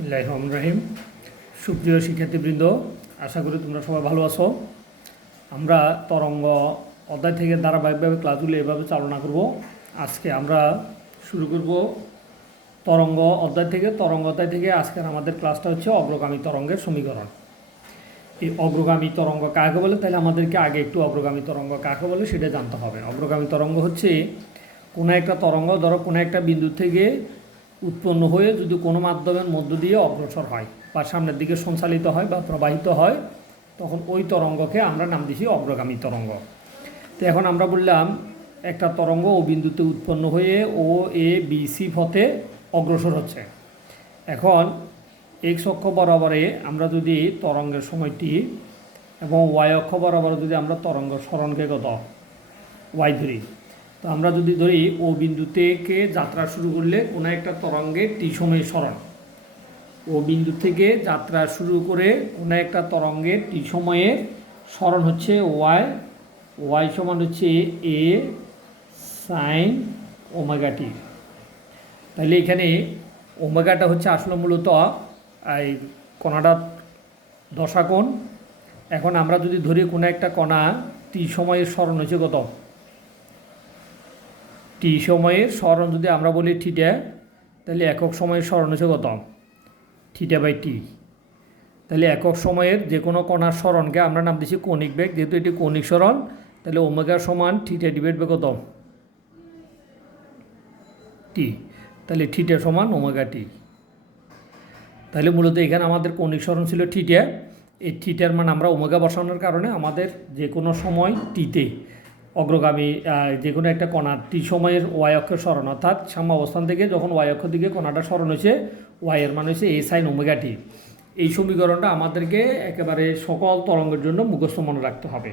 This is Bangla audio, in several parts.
বিসমিল্লাহির রহমানির রহিম। সুপ্রিয় শিক্ষার্থীবৃন্দ, আশা করি তোমরা সবাই ভালো আছো। আমরা তরঙ্গ অধ্যায় থেকে ধারাবাহিকভাবে ক্লাসগুলো এভাবে চালনা করব। আজকে আমরা শুরু করব তরঙ্গ অধ্যায় থেকে। তরঙ্গ অধ্যায় থেকে আজকের আমাদের ক্লাসটা হচ্ছে অগ্রগামী তরঙ্গের সমীকরণ। এই অগ্রগামী তরঙ্গ কাকে বলে, তাহলে আমাদেরকে আগে একটু অগ্রগামী তরঙ্গ কাকে বলে সেটা জানতে হবে। অগ্রগামী তরঙ্গ হচ্ছে কোনো একটা তরঙ্গ, ধরো কোনো একটা বিন্দু থেকে উৎপন্ন হয়ে যদি কোনো মাধ্যমের মধ্য দিয়ে অগ্রসর হয় বা সামনের দিকে সঞ্চালিত হয় বা প্রবাহিত হয়, তখন ওই তরঙ্গকে আমরা নাম দিছি অগ্রগামী তরঙ্গ। তো এখন আমরা বললাম একটা তরঙ্গ ও বিন্দুতে উৎপন্ন হয়ে ও এ বি সি পথে অগ্রসর হচ্ছে। এখন এক্স অক্ষ বরাবরে আমরা যদি তরঙ্গের সময়টি এবং ওয়াই অক্ষ বরাবর যদি আমরা তরঙ্গ সরণকে কত ওয়াই ধরি, তো আমরা যদি ধরি ও বিন্দু থেকে যাত্রা শুরু করলে কোনো একটা তরঙ্গের টি সময় সরণ, ও বিন্দু থেকে যাত্রা শুরু করে কোনো একটা তরঙ্গের টি সময়ে সরণ হচ্ছে ওয়াই। ওয়াই সমান হচ্ছে এ সাইন ওমেগা টি। তাহলে এখানে ওমেগাটা হচ্ছে আসলে মূলত এই কণাটা দশাকোণ। এখন আমরা যদি ধরি কোনো একটা কণা টি সময়ের সরণ হচ্ছে কত, টি সময়ের সরণ যদি আমরা বলি থিটা, তাহলে একক সময়ের সরণ হচ্ছে কত, থিটা বাই টি। তাহলে একক সময়ের যে কোনো কণার সরণকে আমরা নাম দিচ্ছি কৌণিক বেগ। যেহেতু এটি কৌণিক সরণ, তাহলে ওমেগা সমান থিটা ডিভাইড বাই কত, টি। তাহলে থিটা সমান ওমেগা টি। তাহলে মূলত এখানে আমাদের কৌণিক সরণ ছিল থিটা। এই থিটার মান আমরা ওমেগা বসানোর কারণে আমাদের যে কোনো সময় টিতে অগ্রগামী যে কোনো একটা কণার টি সময়ের ওয়াই অক্ষের সরণ, অর্থাৎ সাম্য অবস্থান থেকে যখন ওয়াই অক্ষের দিকে কণাটা সরণ হয়েছে, ওয়াইয়ের মান হয়েছে এ সাইন ওমেগা টি। এই সমীকরণটা আমাদেরকে একেবারে সকল তরঙ্গের জন্য মুখস্থ মনে রাখতে হবে।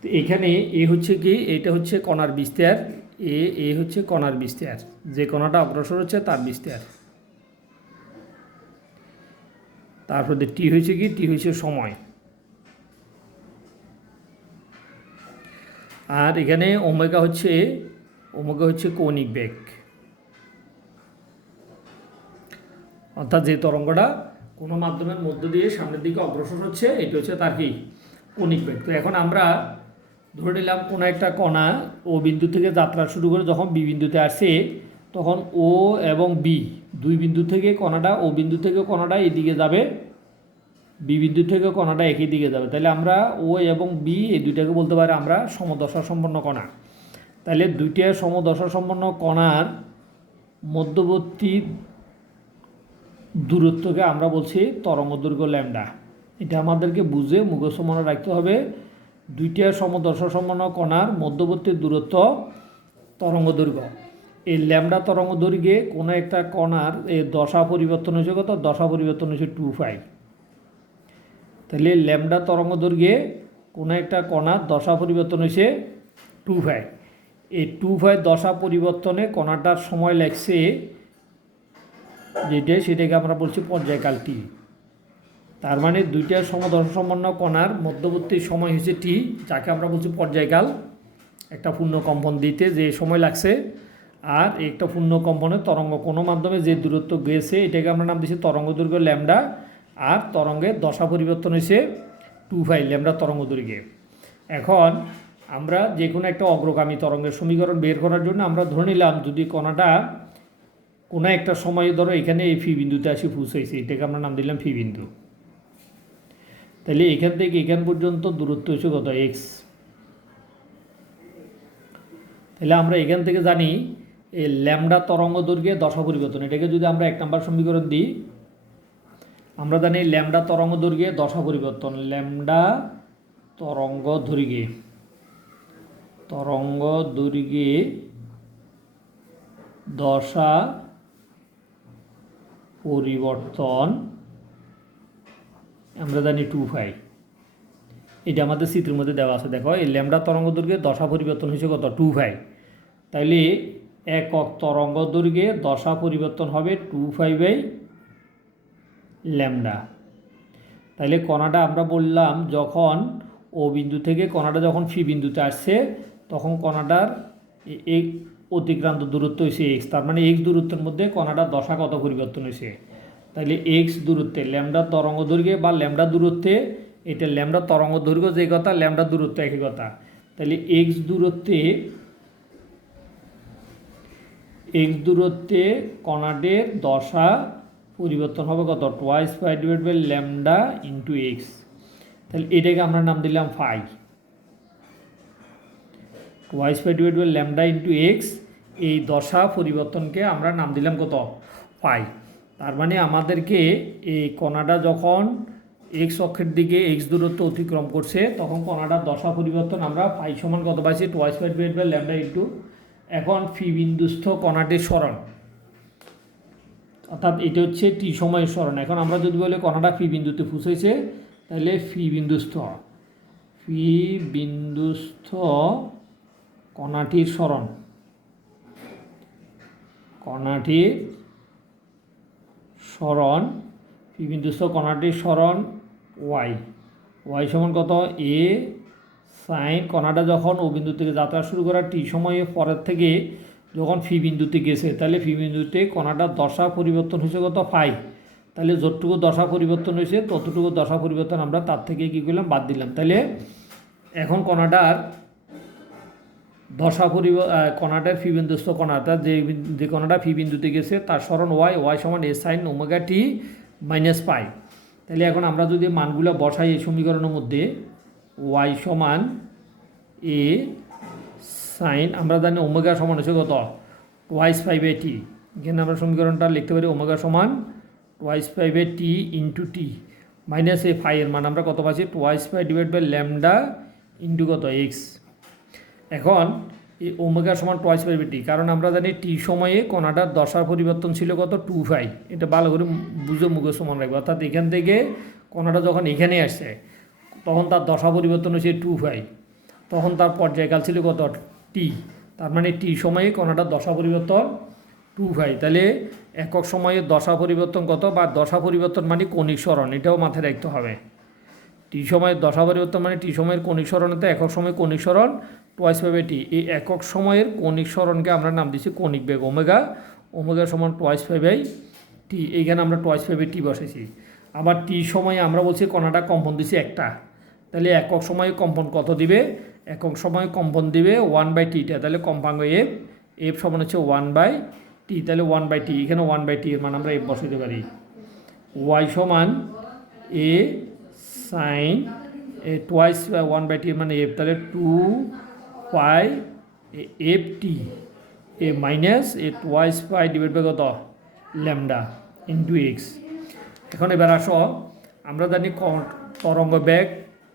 তো এখানে এ হচ্ছে কি, এটা হচ্ছে কণার বিস্তার, এ হচ্ছে কণার বিস্তার, যে কণাটা অগ্রসর হচ্ছে তার বিস্তার। তারপরে টি হয়েছে কি, টি হয়েছে সময়। আর এখানে ওমেগা হচ্ছে কৌণিক বেগ, অর্থাৎ যে তরঙ্গটা কোনো মাধ্যমের মধ্য দিয়ে সামনের দিকে অগ্রসর হচ্ছে, এটি হচ্ছে তার কি, কৌণিক বেগ। তো এখন আমরা ধরে নিলাম কোনো একটা কণা ও বিন্দু থেকে যাত্রা শুরু করে যখন বি বিন্দুতে আসে, তখন ও এবং বি দুই বিন্দু থেকে কণাটা, ও বিন্দু থেকে কণাটা এদিকে যাবে, বি বিন্দু থেকে কণাটা একই দিকে যাবে। তাহলে আমরা ও এবং বি এই দুইটাকে বলতে পারি আমরা সমদশা সম্পন্ন কণা। তাহলে দুইটা সমদশা সম্পন্ন কণার মধ্যবর্তী দূরত্বকে আমরা বলছি তরঙ্গ দৈর্ঘ্য ল্যামডা। এটা আমাদেরকে বুঝে মুখস্থ মনে রাখতে হবে। দুইটা সমদশা সম্পন্ন কণার মধ্যবর্তী দূরত্ব তরঙ্গ দৈর্ঘ্য। এই ল্যামডা তরঙ্গ দৈর্ঘ্যে কোনো একটা কণার এই দশা পরিবর্তন হয়েছে কত, দশা পরিবর্তন হয়েছে 2π। তাহলে ল্যামডা তরঙ্গ দৈর্ঘ্যে কোনো একটা কণার দশা পরিবর্তন হয়েছে 2π। এই 2π দশা পরিবর্তনে কণাটার সময় লাগছে যেটা, সেটাকে আমরা বলছি পর্যায়কাল টি। তার মানে দুইটা সমদশা সম্পন্ন কণার মধ্যবর্তী সময় হচ্ছে টি, যাকে আমরা বলছি পর্যায়কাল। একটা পূর্ণ কম্পন দিতে যে সময় লাগছে, আর একটা পূর্ণ কম্পনের তরঙ্গ কোনো মাধ্যমে যে দূরত্ব গিয়েছে, এটাকে আমরা নাম দিচ্ছি তরঙ্গ দৈর্ঘ্য ল্যামডা। আর তরঙ্গের দশা পরিবর্তন হয়েছে 2π ল্যামডা তরঙ্গ দৈর্ঘ্যে। এখন আমরা যে কোনো একটা অগ্রগামী তরঙ্গের সমীকরণ বের করার জন্য আমরা ধরে নিলাম যদি কণাটা কোনো একটা সময়, ধরো এখানে এই ফি বিন্দুতে আসি পৌঁছাইছে, এটাকে আমরা নাম দিলাম ফি বিন্দু। তাহলে এখান থেকে এখান পর্যন্ত দূরত্ব হচ্ছে কত, এক্স। তাহলে আমরা এখান থেকে জানি এই ল্যামডা তরঙ্গ দৈর্ঘ্যে দশা পরিবর্তন, এটাকে যদি আমরা 1 নম্বর সমীকরণ দিই, আমরা জানি ল্যামডা তরঙ্গ দৈর্ঘ্যে দশা পরিবর্তন, ল্যামডা তরঙ্গ দৈর্ঘ্যে দশা পরিবর্তন আমরা জানি 2π। এটা আমাদের চিত্রের মধ্যে দেওয়া আছে। দেখো এই ল্যামডা তরঙ্গ দৈর্ঘ্যে দশা পরিবর্তন হয়েছে কত, 2π। তাইলে একক তরঙ্গ দৈর্ঘ্যে দশা পরিবর্তন হবে 2π বাই ল্যামডা। তাইলে কণাটা আমরা বললাম যখন ও বিন্দু থেকে কণাটা যখন ফি বিন্দুতে আসছে, তখন কণাটার অতিক্রান্ত দূরত্ব হয়েছে এক্স। তার মানে এক্স দূরত্বের মধ্যে কণাটার দশা কত পরিবর্তন হয়েছে, তাহলে এক্স দূরত্বে ল্যামডা তরঙ্গ দৈর্ঘ্যে বা ল্যামডা দূরত্বে, এটা ল্যামডা তরঙ্গ দৈর্ঘ্য যে কথা, ল্যামডা দূরত্ব একই কথা। তাহলে এক্স দূরত্বে কণাটির দশা পরিবর্তন হবে কত, twice pi divide by lambda into x. তাহলে এটাকে আমরা নাম দিলাম phi. Twice pi divide by lambda into x, এই দশা পরিবর্তনকে আমরা নাম দিলাম কত, ফাই। তার মানে আমাদেরকে এই কণাটা যখন এক্স অক্ষের দিকে এক্স দূরত্ব অতিক্রম করছে, তখন কণাটার দশা পরিবর্তন আমরা ফাই সমান কত পাইছি, twice pi divide by lambda into. এখন ফি বিন্দুস্থ কণাটির সরণ, অর্থাৎ এটা হচ্ছে টি সময়ের সরণ। এখন আমরা যদি বলি কণাটা ফি বিন্দুতে পৌঁছেছে, তাহলে ফি বিন্দুস্থ কণাটির সরণ, ফি বিন্দুস্থ কণাটির সরণ ওয়াই সমান কত, এ সাইন, কণাটা যখন ও বিন্দু থেকে যাত্রা শুরু করা টি সময়ে পরের থেকে যখন ফি বিন্দুতে গেছে, তাহলে ফি বিন্দুতে কণাটার দশা পরিবর্তন হয়েছে কত, ফাই। তাহলে যতটুকু দশা পরিবর্তন হয়েছে ততটুকু দশা পরিবর্তন আমরা তার থেকে কী করলাম, বাদ দিলাম। তাহলে এখন কণাটার কণাটার ফি বিন্দুস্থ কণা, অর্থাৎ যে কণাটা ফি বিন্দুতে গেছে তার সরণ ওয়াই সমান A sine omega t minus পাই। তাহলে এখন আমরা যদি মানগুলো বসাই এই সমীকরণের মধ্যে, ওয়াই সমান এ সাইন, আমরা জানি ওমেগা সমান হচ্ছে কত, টোয়াইস পাই বাই টি। এখানে আমরা সমীকরণটা লিখতে পারি ওমেগা সমান twice pi by t into t minus এ ফাই এর মান আমরা কত পাচ্ছি, twice pi divide by lambda into কত, এক্স। এখন এই ওমেগা সমান টোয়াইস পাই বাই টি, কারণ আমরা জানি টি সময়ে কণাটার দশার পরিবর্তন ছিল কত, 2 এটা ভালো করে বুঝে মুখে সমান রাখবে। অর্থাৎ এখান থেকে কণাটা যখন এখানে আসছে তখন তার দশা পরিবর্তন হয়েছে 2, তখন তার পর্যায়কাল ছিল কত, টি। তার মানে টি সময়ে কণাটার দশা পরিবর্তন 2, তাহলে একক সময়ে দশা পরিবর্তন কত, বা দশা পরিবর্তন মানে কণিক সরণ, এটাও মাথায় রাখতে হবে। টি সময়ের দশা পরিবর্তন মানে টি সময়ের কণিক সরণতে একক সময় কণিক সরণ টোয়াইস পাই বাই টি। এই একক সময়ের কণিক সরণকে আমরা নাম দিচ্ছি কণিক বেগ ওমেগা সমান টোয়াইস পাই বাই টি। এইখানে আমরা টোয়াইস পাই বাই টি বসেছি। আবার টি সময়ে আমরা বলছি কণাটা কম্পন দিচ্ছি একটা, তাহলে একক সময়ে কম্পন কত দিবে, একক সময়ে কম্পন দিবে 1/t-টা, তাহলে কম্পাঙ্ক এফ সমান হচ্ছে 1/t, তাহলে 1/t, এখানে 1/t এর মান আমরা এফ বসাতে পারি। ওয়াই সমান A sine A twice 1/t এর মানে এফ, তাহলে 2 f t a minus A twice pi divide by কত, ল্যামডা ইন্টু এক্স। এখন এবার আসো, আমরা জানি তরঙ্গ বেগ,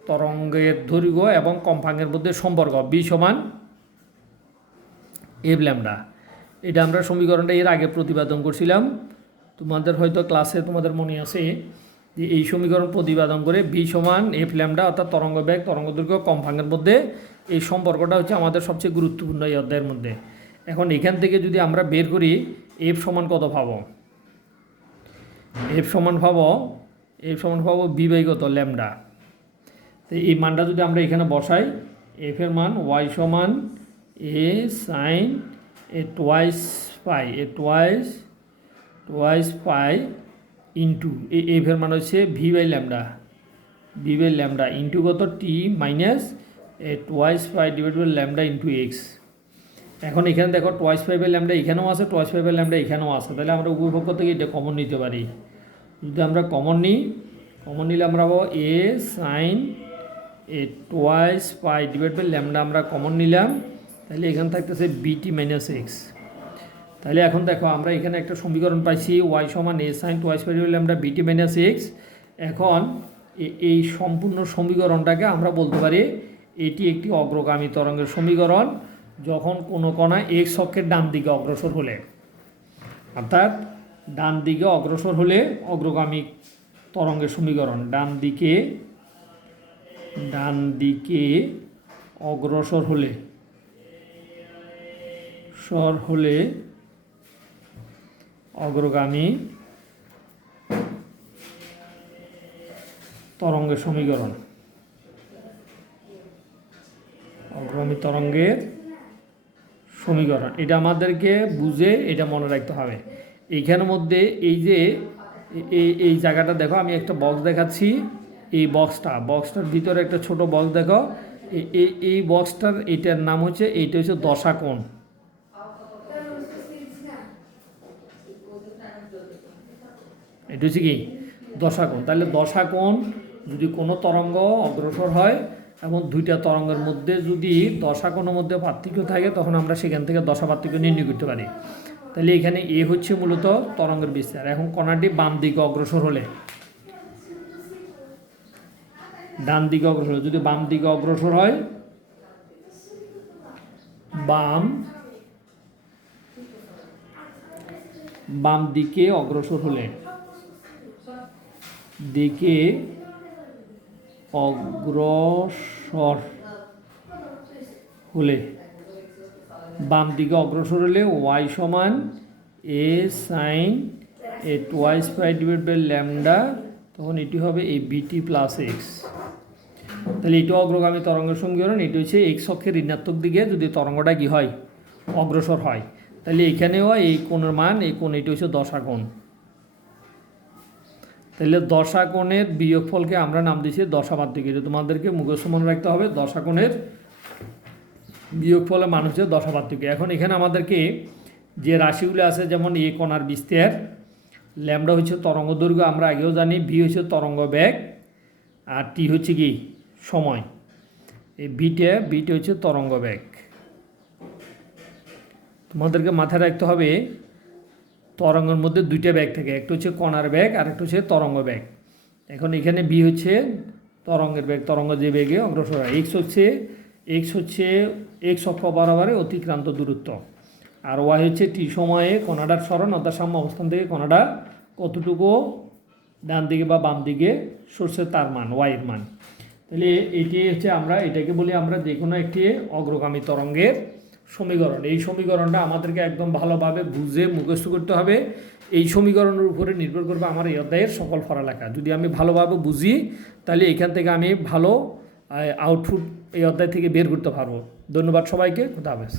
তরঙ্গের দৈর্ঘ্য এবং কম্পাঙ্কের মধ্যে সম্পর্ক বি সমান এফ ল্যামডা। এটা আমরা সমীকরণটা এর আগে প্রতিপাদন করছিলাম, তোমাদের হয়তো ক্লাসে তোমাদের মনে আছে যে এই সমীকরণ প্রতিপাদন করে বি সমান এফ ল্যামডা, অর্থাৎ তরঙ্গ বেগ, তরঙ্গ দৈর্ঘ্য, কম্পাঙ্কের মধ্যে এই সম্পর্কটা হচ্ছে আমাদের সবচেয়ে গুরুত্বপূর্ণ এই অধ্যায়ের মধ্যে। এখন এখান থেকে যদি আমরা বের করি এফ সমান কত পাবো, এফ সমান পাবো বি বাই কত, ল্যামডা। তো এই মানটা যদি আমরা এখানে বসাই, এফ এর মান ওয়াই সমান A sine A twice pi into F এর মান হচ্ছে ভি বাই ল্যামডা ইন্টু কত, T minus A twice pi divide by lambda into x. এখন এখানে দেখো টোয়াইস পাই বাই ল্যামডা এখানেও আছে, টোয়াইস পাই বাই ল্যামডা এখানেও আছে, তাহলে আমরা উভয় পক্ষ থেকে এটা কমন নিতে পারি। যদি আমরা কমন নিলে আমরা পাবো A sine A twice pi divide by lambda, আমরা কমন নিলাম, তাহলে এখানে থাকতেছে বিটি মাইনাস এক্স। তাহলে এখন দেখো আমরা এখানে একটা সমীকরণ পাইছি ওয়াই সমান A sine twice pi divide lambda VT minus X. এখন এই সম্পূর্ণ সমীকরণটাকে আমরা বলতে পারি এটি একটি অগ্রগামী তরঙ্গের সমীকরণ, যখন কোনো কণা এক্স অক্ষের ডান দিকে অগ্রসর হলে, অর্থাৎ ডান দিকে অগ্রসর হলে অগ্রগামী তরঙ্গের সমীকরণ, ডান দিকে অগ্রসর হলে অগ্রগামী তরঙ্গের সমীকরণ, অগ্রগামী তরঙ্গের সমীকরণ। এটা আমাদেরকে বুঝে এটা মনে রাখতে হবে। এইখানের মধ্যে এই যে এই জায়গাটা দেখো, আমি একটা বক্স দেখাচ্ছি। এই বক্সটার ভিতরে একটা ছোট বক্স দেখো। এই বক্সটার এইটার নাম হচ্ছে, এইটা হচ্ছে দশাকোণ। এটা হচ্ছে কি দশাকোণ। তাহলে দশাকোণ যদি কোনো তরঙ্গ অগ্রসর হয় এবং দুইটা তরঙ্গের মধ্যে যদি দশাকোণের মধ্যে পার্থক্য থাকে, তখন আমরা সেখান থেকে দশা পার্থক্য নির্ণয় করতে পারি। তাহলে এখানে এ হচ্ছে মূলত তরঙ্গের বিস্তার। এখন কণাটি বাম দিকে অগ্রসর হলে, ডান দিকে অগ্রসর, যদি বাম দিকে অগ্রসর হয়, বাম দিকে অগ্রসর হলে, দিকে অগ্রসর হলে, বাম দিকে অগ্রসর হলে ওয়াই সমান A sine A twice pi divide by lambda, তখন এটি হবে এই বিটি প্লাস এক্স। তাহলে এটি অগ্রগামী তরঙ্গের সমীকরণ। এটি হচ্ছে এক্স অক্ষের ঋণাত্মক দিকে যদি তরঙ্গটা কি হয়, অগ্রসর হয়। তাহলে এখানেও এই কোণের মান, এই কোণ, এটি হচ্ছে দশাকোণ। তাহলে দশাকোণের বিয়োগফলকে আমরা নাম দিয়েছি দশাপার্থক্য। এটা তোমাদেরকে মুখস্থ মনে রাখতে হবে। দশাকোণের বিয়োগফলের মান হচ্ছে দশাপার্থক্য। এখন এখানে আমাদেরকে যে রাশিগুলো আছে, যেমন এ কণার বিস্তার, ল্যামডা হচ্ছে তরঙ্গ দৈর্ঘ্য, আমরা আগেও জানি, ভি হচ্ছে তরঙ্গ বেগ, আর টি হচ্ছে কি সময়। এই বিটা হচ্ছে তরঙ্গ বেগ। তোমাদেরকে মাথায় রাখতে হবে তরঙ্গের মধ্যে দুইটা বেগ থাকে, একটা হচ্ছে কণার বেগ আর একটা হচ্ছে তরঙ্গ বেগ। এখন এখানে বি হচ্ছে তরঙ্গের বেগ, তরঙ্গ যে বেগে অগ্রসর হয়। এক্স হচ্ছে এক্স অক্ষ বরাবরে অতিক্রান্ত দূরত্ব, আর ওয়াই হচ্ছে টি সময়ে কণাটার সরণ, অর্থাৎ সাম্য অবস্থান থেকে কণাটা কতটুকু ডান দিকে বা বাম দিকে সরছে তার মান, ওয়াইয়ের মান। তাহলে এটি হচ্ছে, আমরা এটাকে বলি আমরা যে কোনো একটি অগ্রগামী তরঙ্গের সমীকরণ। এই সমীকরণটা আমাদেরকে একদম ভালোভাবে বুঝে মুখস্থ করতে হবে। এই সমীকরণের উপরে নির্ভর করবে আমার এই অধ্যায়ের সকল পড়ালেখা। যদি আমি ভালোভাবে বুঝি, তাহলে এখান থেকে আমি ভালো আউটপুট এই অধ্যায় থেকে বের করতে পারবো। ধন্যবাদ সবাইকে। খোদা হাফেজ।